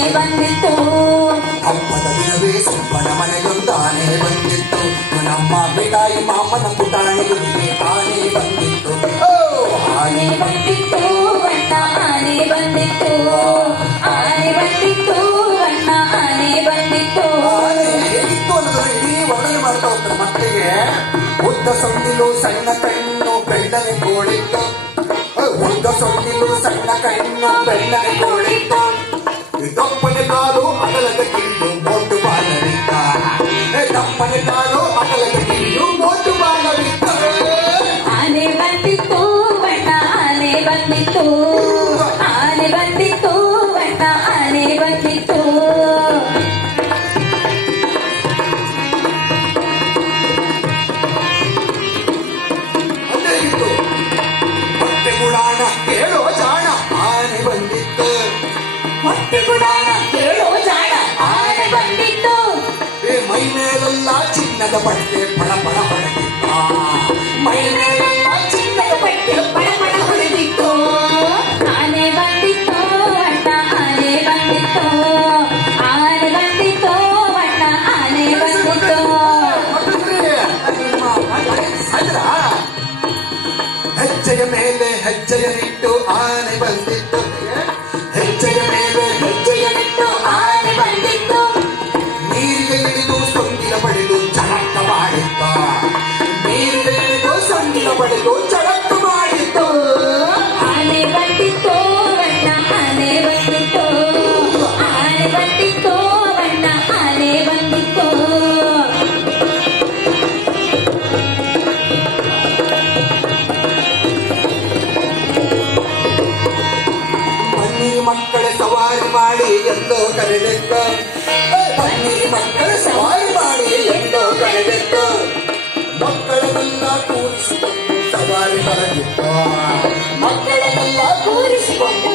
ಆನೆ ಬಂದಿತ್ತು. ಹಬ್ಬದ ದಿನವೇ ಸುಬ್ಬನ ಮನೆಯೊಂದಾನೆ ಬಂದಿತ್ತು. ನಮ್ಮ ಬಿಡಾಯಿ ಮಾಮನ ಪುಟಾಣಿಗಳಿಗೆ ಆನೆ ಬಂದಿತ್ತು. ಆನೆ ಬಂದಿತ್ತು ಬಣ್ಣ ಆನೆ ಬಂದಿತ್ತು. ಆನೆ ಬಂದಿತ್ತು ಬಣ್ಣ ಆನೆ ಬಂದಿತ್ತು. ಆನೆ ಹೇಗಿತ್ತು ಅನ್ನೋದನ್ನ ಇಡೀ ವರ್ಣನೆ ಮಾಡ್ತಾ ಹೋಗ್ತಾರೆ ಮಕ್ಕಳಿಗೆ. ಉದ್ದ ಸೊಂಡಿಲು ಸಣ್ಣ ಕಣ್ಣು ಬೆಳ್ಳನೆ ಗೋಳಿತ್ತು. ಉದ್ದ ಸೊಂಡಿಲು ಸಣ್ಣ ಕಣ್ಣು ಬೆಳ್ಳನೆ ಗೋಳಿತ್ತು. ದಪ್ಪನೆ ಕಾಲು ಅಗಲದ ಕಿಂಡು ಮೋಟು ಬಾಲವಿದ್ದ. ದಪ್ಪನೆ ಕಾಲು ಅಗಲದ ಕಿಂಡು ಮೋಟು ಬಾಲವಿದ್ದ. ಆನೆ ಬಂದಿತ್ತು ಬಣ್ಣ ಆನೆ ಬಂದಿತ್ತು. ಆನೆ ಬಂದಿತ್ತು ಬಣ್ಣ ಆನೆ ಬಂದಿತ್ತು. ಅದೇಗಿತ್ತು ಹೊಟ್ಟೆ ಗುಡಾಣ ಕೇಳೋ ಜಾಣ ಆನೆ ಬಂದಿತ್ತು. ಹೊಟ್ಟೆ ಗುಡಾಣ ಕೇಳೋ ಜಾಣ ಆನೆ ಬಂದಿತ್ತು. ಮೈ ಮೇಲೆಲ್ಲ ಚಿನ್ನದ ಬಟ್ಟೆ ಪಳ ಪಳ ಹೊಡೆದಿತ್ತ. ಮೈ ಮೇಲೆಲ್ಲ ಚಿನ್ನದ ಬಟ್ಟೆ ಪಳ ಪಳ ಹೊಡೆದಿತ್ತು. ಆನೆ ಬಂದಿತ್ತು ಬಣ್ಣ ಆನೆ ಬಂದಿತ್ತು. ಆನೆ ಬಂದಿತ್ತು ಬಣ್ಣ ಆನೆ ಬಂದಿತ್ತು. ಹೆಜ್ಜೆಯ ಮೇಲೆ ಹೆಜ್ಜೆಯನಿಟ್ಟು ಆನೆ ಬಂದಿತ್ತು. ಹೆಜ್ಜೆಯ ಮೇಲೆ ಹೆಜ್ಜೆಯನಿಟ್ಟು ಆನೆ ಬಂದಿತ್ತು. ನೀರಿಗೆ ಇಳಿದು ಸೊಂಡಿಲ ಬಡಿದು ಚಳಕ ಮಾಡಿದ್ದ. ನೀರಿಗೆ ಇಳಿದು ಸೊಂಡಿಲ ಬಡಿದು ಚಳಕ ಮಾಡಿದ್ದು. ಆನೆ ಬಂದಿತ್ತು ಬಣ್ಣ ಆನೆ ಬಂದಿತ್ತು. ಆನೆ ಬಂದಿತ್ತು ಬಣ್ಣ ಆನೆ ಬಂದಿತ್ತು. ಬನ್ನಿ ಮಕ್ಕಳ ಸವಾರಿ ಮಾಡಿ ಎಂದೋ ಕರೆದಿದ್ದ. ಬನ್ನಿ ಮಕ್ಕಳ ಸವಾರಿ ಮಾಡಿ ಎಂದೋ ಕರೆದಿದ್ದ. ಮಕ್ಕಳನ್ನೆಲ್ಲ ಕೂರಿಸಿಕೊಂಡು ಸವಾರಿ ಹೊರಗಿದ್ದ. ಮಕ್ಕಳನ್ನೆಲ್ಲ ಕೂರಿಸಿಕೊಂಡು